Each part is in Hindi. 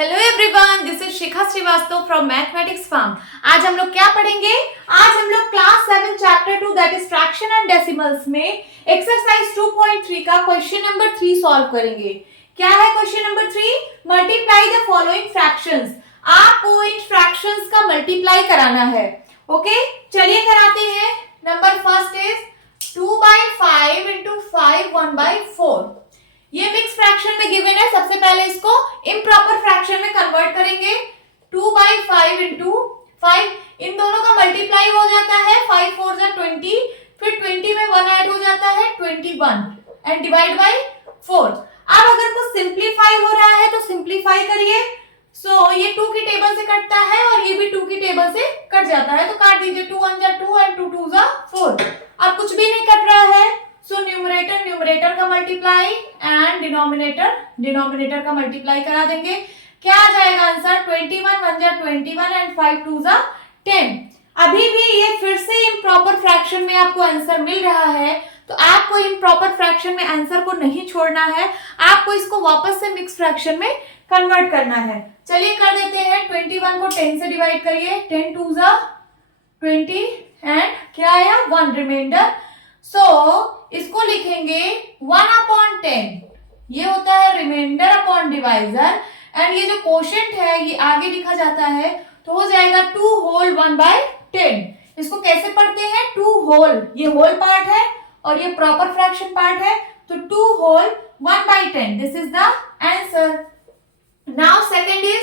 Hello everyone, this is Shikha Srivastava from mathematics farm. आज हम लोग क्या पढ़ेंगे? आज हम लोग class 7 chapter 2 that is fraction and decimals में एक्सरसाइज 2.3 का क्वेश्चन नंबर 3 सॉल्व करेंगे। क्या है question number 3? Multiply the following fractions. आपको इन फ्रैक्शंस का मल्टीप्लाई कराना है। ओके, चलिए कराते हैं। Number first is 2/5 into 5 1/4। ये मिक्स फ्रैक्शन में गिवन है। सबसे पहले इसको इम्प्रॉपर फ्रैक्शन में कन्वर्ट करेंगे। 2/5 इंटू 5, इन दोनों का मल्टीप्लाई हो जाता है। 5 4 जा 20, फिर 20 में 1 ऐड हो जाता है 21 एंड डिवाइड बाय 4। अब अगर कुछ सिंप्लीफाई हो रहा है तो सिंप्लीफाई करिए। सो ये 2 की टेबल से कटता है और ये भी 2 की टेबल से कट जाता है, तो काट दीजिए। 2 1 जा 2 एंड 2 2 जा 4। अब कुछ भी नहीं कट रहा है, सो न्यूमरेटर न्यूमरेटर का मल्टीप्लाई एंड डिनोमिनेटर का मल्टीप्लाई करा देंगे। क्या आ जाएगा आंसर? 21 1 जा 21 एंड 5 2 जा 10। अभी भी ये फिर से इम्प्रॉपर फ्रैक्शन में आपको आंसर मिल रहा है, तो आपको इम्प्रॉपर फ्रैक्शन में आंसर को नहीं छोड़ना है, आपको इसको वापस से मिक्स फ्रैक्शन में कन्वर्ट करना है। चलिए कर देते हैं। 21 को 10 से डिवाइड करिए। 10 2 जा 20 एंड क्या आया? 1 रिमाइंडर। इसको लिखेंगे 1/10। ये होता है रिमाइंडर अपॉन डिवाइजर, एंड ये जो कोशेंट है ये आगे लिखा जाता है, तो हो जाएगा 2 होल 1/10। इसको कैसे पढ़ते हैं? 2 होल, ये होल पार्ट है और ये प्रॉपर फ्रैक्शन पार्ट है, तो 2 whole 1/10। This is the answer. Now second is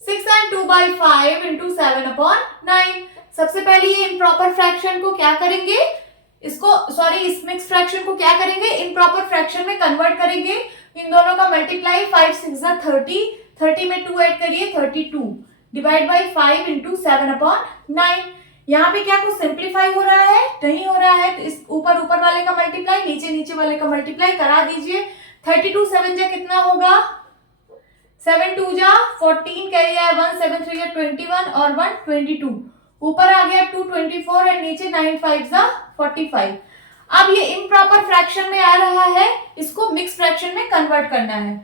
6 and 2/5 into 7/9। सबसे पहले ये इम्प्रॉपर फ्रैक्शन को क्या करेंगे? इस मिक्स फ्रैक्शन को क्या करेंगे? इम्प्रॉपर फ्रैक्शन में कन्वर्ट करेंगे। इन दोनों का मल्टीप्लाई 5 6 जा 30, 30 में 2 ऐड करिए 32 डिवाइड बाय 5 इंटू 7/9। यहाँ पे क्या कुछ सिंप्लीफाई हो रहा है? नहीं हो रहा है, तो इस ऊपर वाले का मल्टीप्लाई, नीचे वाले का मल्टीप्लाई करा दीजिए। 32 7 जा कितना होगा? 7 2 जा 14, कैरी आया 1, 7 3 जा 21 और 1 22। ऊपर आ गया 2 24 एंड नीचे 9 5 जा 45। अब ये इम्प्रॉपर फ्रैक्शन में आ रहा है, इसको मिक्स फ्रैक्शन में कन्वर्ट करना है।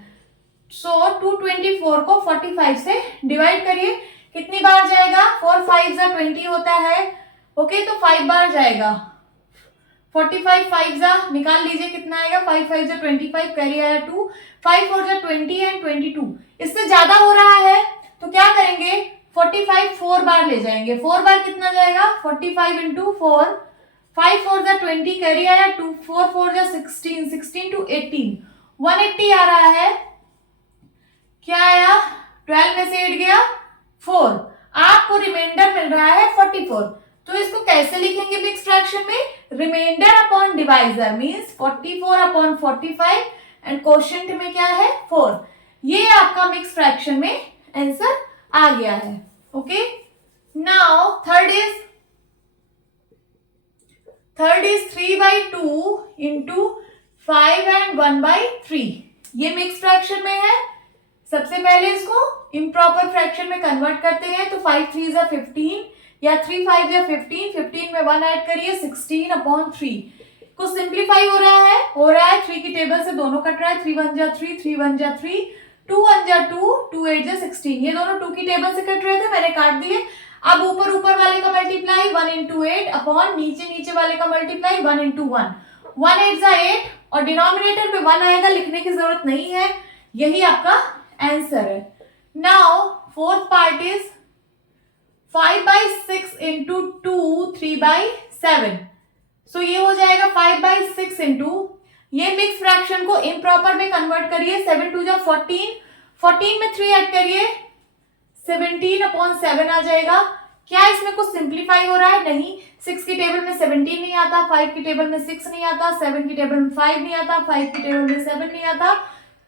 सो 224 को 45 से डिवाइड करिए। कितनी बार जाएगा? 4 5 जा 20 होता है। ओके, तो 5 बार जाएगा। 45 5 जा निकाल लीजिए, कितना आएगा? 5 5 जा 25, कैरी आया 2, 5 4 जा 20 एंड 22। इससे ज्यादा हो रहा है तो क्या करेंगे? 45 4 बार ले जाएंगे। 4 बार कितना जाएगा? 45 इंटू 4, 5 4 जा 20, कैरी आया 2, 4 4 जा 16, 16 टू 18, 180 आ रहा है। क्या आया? 12 में से 8 गया 4। आपको रिमाइंडर मिल रहा है 44। तो इसको कैसे लिखेंगे मिक्स फ्रैक्शन में? Remainder upon divisor means 44/45 and quotient में क्या है? 4। ये आपका मिक्स फ्रैक्शन में आंसर आ गया है। Okay, now third is 3/2 into 5 and 1/3। ये मिक्स फ्रैक्शन में है। सबसे पहले इसको इम्प्रॉपर फ्रैक्शन में कन्वर्ट करते हैं, तो 5 3 जा 15 या 3 5 जा 15, 15 में 1 ऐड करिए 16/3। कुछ सिंप्लीफाई हो रहा है 3 की टेबल से दोनों कट रहा है। 3 1 जा 3, 3 1 जा 3, 2 1 जा 2, 2 8 जा 16। ये दोनों 2 की टेबल से कट रहे थे, मैंने काट दिए। अब ऊपर वाले का मल्टीप्लाई 1 इंटू 8 अपॉन नीचे वाले का मल्टीप्लाई 1 इंटू 1, 1 8 जा 8 और डिनोमिनेटर पे 1 आएगा, लिखने की जरूरत नहीं है। यही आपका आंसर है। Now fourth part is 5/6 into 2 3/7। सो ये हो जाएगा 5/6 इंटू, ये मिक्स फ्रैक्शन को इम्प्रॉपर में कन्वर्ट करिए। 7 2 जा 14, 14 में 3 ऐड करिए 17/7 आ जाएगा। क्या इसमें कुछ सिंप्लीफाई हो रहा है? नहीं। 6 की टेबल में 17 नहीं आता, 5 की टेबल में 6 नहीं आता, 7 की टेबल में 5 नहीं आता, 5 की टेबल में 7 नहीं आता।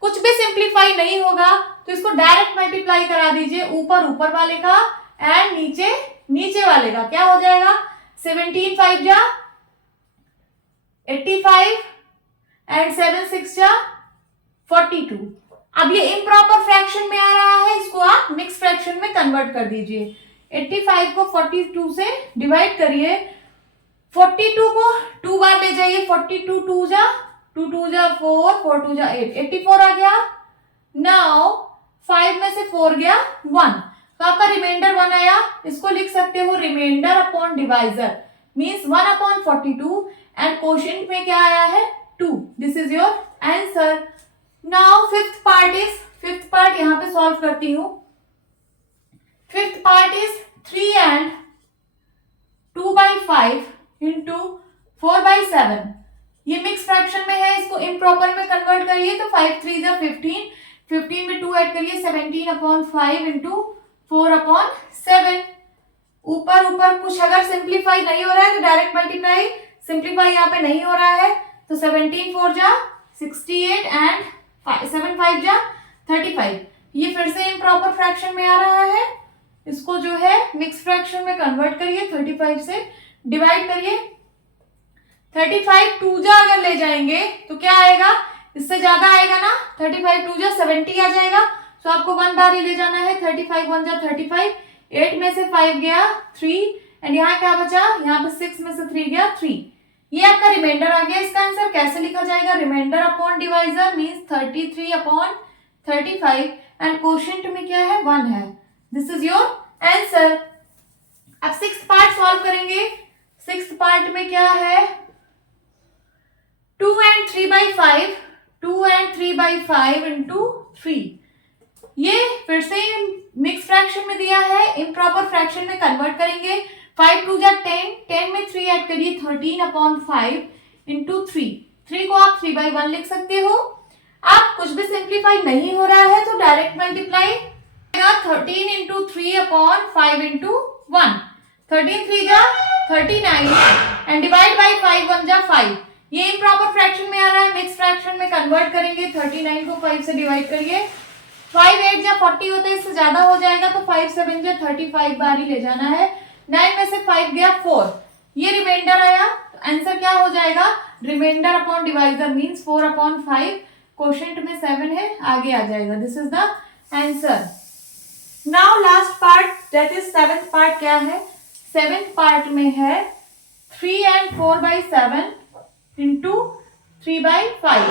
कुछ भी सिंप्लीफाई नहीं होगा, तो इसको डायरेक्ट मल्टीप्लाई करा दीजिए ऊपर वाले का एंड नीचे वाले का। क्या हो जाएगा? 17 5 जा 85 एंड 7 6 जा 42। अब ये इम्प्रॉपर फ्रैक्शन में आ रहा है, इसको आप मिक्स फ्रैक्शन में कन्वर्ट कर दीजिए। 85 को 42 से डिवाइड करिए। 42 को 2 बार ले जाइए। 42 2 जा 2 2 जा 4, 4 2 जा 8, 84 आ गया। नाउ 5 में से 4 गया 1, तो आपका रिमाइंडर 1 आया। इसको लिख सकते हो remainder upon divisor, means 1 upon 42 and quotient में क्या आया है 2। This is your answer. Now fifth part यहां पे सॉल्व करती हूं। Fifth part is 3 and 2/5 into 4/7। ये मिक्स फ्रैक्शन में है, इसको इम्प्रॉपर में कन्वर्ट करिए तो 5 3 जा 15, 15 में 2 ऐड करिए 17/5 इंटू 4/7। ऊपर कुछ अगर सिंप्लीफाई नहीं हो रहा है तो डायरेक्ट मल्टीप्लाई, सिंप्लीफाई यहाँ पे नहीं हो रहा है तो 17 4 जा 68 एंड 7 5 जा 35। ये फिर से इम्प्रॉपर फ्रैक्शन में आ रहा है, इसको जो है मिक्स फ्रैक्शन में कन्वर्ट करिए, 35 से डिवाइड करिए। 35 2 जा अगर ले जाएंगे तो क्या आएगा, इससे ज्यादा आएगा ना, 35 2 जा 70 आ जाएगा। तो आपको 1 बार ही ले जाना है, 35 1 जा 35, 8 में से 5 गया 3 एंड यहाँ क्या बचा, यहाँ पे 6 में से 3 गया 3। ये आपका रिमाइंडर आ गया। इसका आंसर कैसे लिखा जाएगा, remainder upon divisor means 33/35 and quotient में क्या है 1 है। This is your answer. अब सिक्स्थ पार्ट सॉल्व करेंगे। सिक्स्थ पार्ट में क्या है 2 and 3/5, 2 and 3/5 इंटू 3। ये फिर से मिक्स फ्रैक्शन में दिया है, इम्प्रॉपर फ्रैक्शन में कन्वर्ट करेंगे। 5 2 जा 10, 10 में 3 ऐड करिए 13/5 इंटू 3। 3 को आप 3/1 लिख सकते हो। आप कुछ भी सिंप्लीफाई नहीं हो रहा है तो डायरेक्ट मल्टीप्लाई 13 इंटू 3/5 इंटू 1, 13 3 जा 39 एंड डिवाइड बाई 5 1 जा 5। ये इम्प्रॉपर फ्रैक्शन में आ रहा है, मिक्स फ्रैक्शन में कन्वर्ट करेंगे। 39 को 5 से डिवाइड करिए, 5 8 जा 40 होता है, इससे ज्यादा हो जाएगा तो 5 7 जा 35 बार ही ले जाना है। 9 में से 5 गया 4, ये रिमाइंडर आया। आंसर क्या हो जाएगा, remainder upon divisor means 4/5, quotient में 7 है, आगे आ जाएगा। This is the answer. Now last part that is seventh part. क्या है सेवेंथ पार्ट में है 3 and 4/7 इंटू 3/5।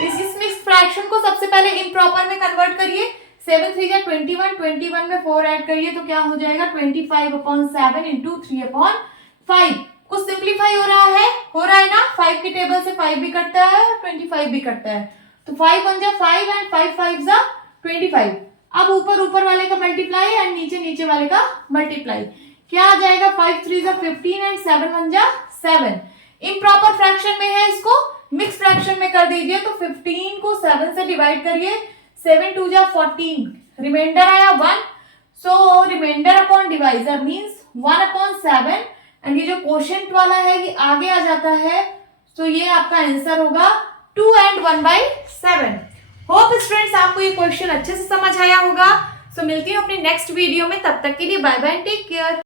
इस मिक्स फ्रैक्शन को सबसे पहले इम्प्रॉपर में कन्वर्ट करिए। 7 3 जा 21, 21 में 4 ऐड करिए तो क्या हो जाएगा 25/7 इंटू 3/5। कुछ सिंप्लीफाई हो रहा है ना, 5 की टेबल से 5 भी कटता है और 25 भी कटता है, तो 5 1 जा 5 एंड 5 5 जा 25। अब ऊपर वाले का मल्टीप्लाई एंड नीचे वाले का मल्टीप्लाई, क्या आ जाएगा 5 3 जा 15 एंड 7 1 जा 7। इम्प्रॉपर फ्रैक्शन में है, इसको मिक्स फ्रैक्शन में कर दीजिए तो 15 को 7 से डिवाइड करिए, 7 2 जा 14, रिमाइंडर आया 1। So reminder upon divisor means 1/7 and ये जो कोशेंट वाला है ये आगे आ जाता है, तो ये आपका आंसर होगा 2 and 1/7। होप स्टूडेंट्स आपको ये क्वेश्चन अच्छे से समझ आया होगा। सो मिलती हूँ अपनी नेक्स्ट वीडियो में, तब तक के लिए बाय बाय, टेक केयर।